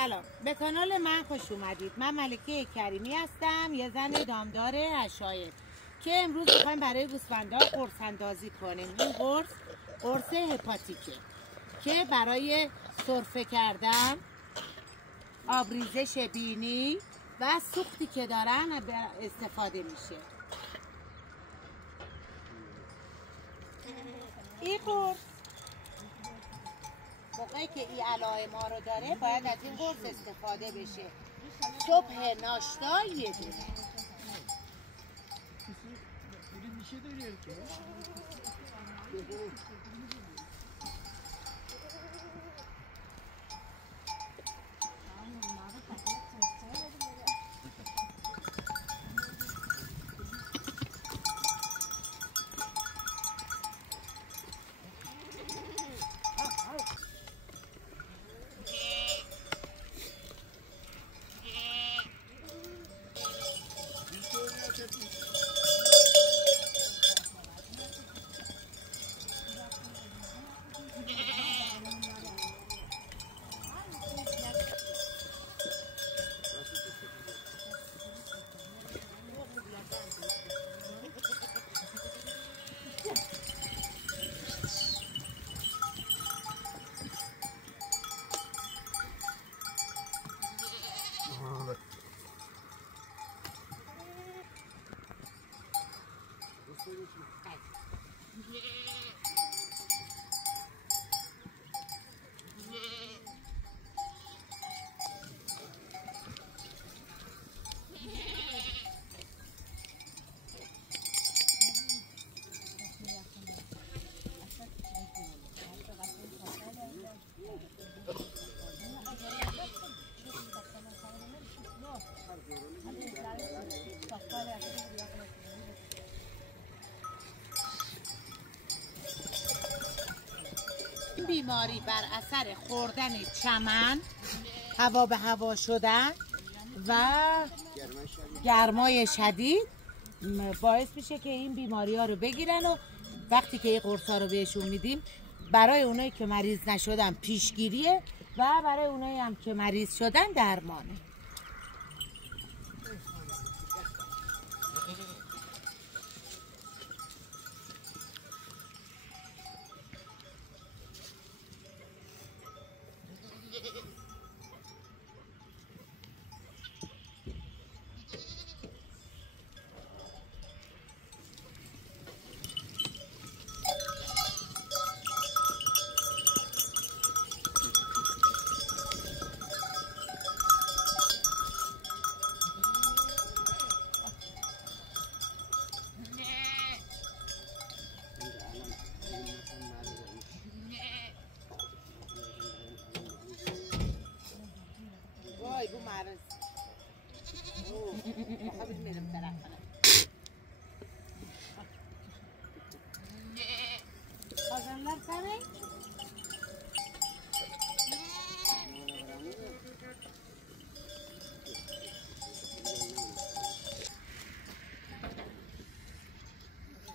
سلام، به کانال من خوش اومدید. من ملکه کریمی هستم، یه زن دامدار عشایر که امروز میخوایم برای گوسفندا قرص اندازی کنیم. این قرص هپاتیکه که برای سرفه کردن، آبریزش بینی و سوختی که دارن استفاده میشه. این قرص موقعی که این علائم ها رو داره باید از این قرص استفاده بشه. صبح ناشتا یه دونه. بیماری بر اثر خوردن چمن، هوا به هوا شدن و گرمای شدید باعث میشه که این بیماری ها رو بگیرن و وقتی که این قرص ها رو بهشون میدیم برای اونایی که مریض نشدن پیشگیریه و برای اونایی هم که مریض شدن درمانه.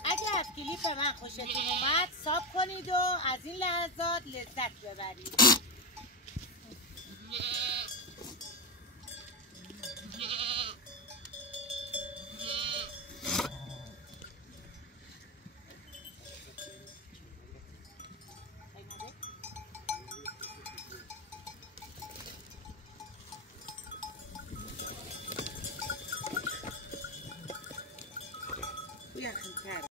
اگه از کلیپ من خوشتون اومد ساب کنید و از این لحظات لذت ببرید.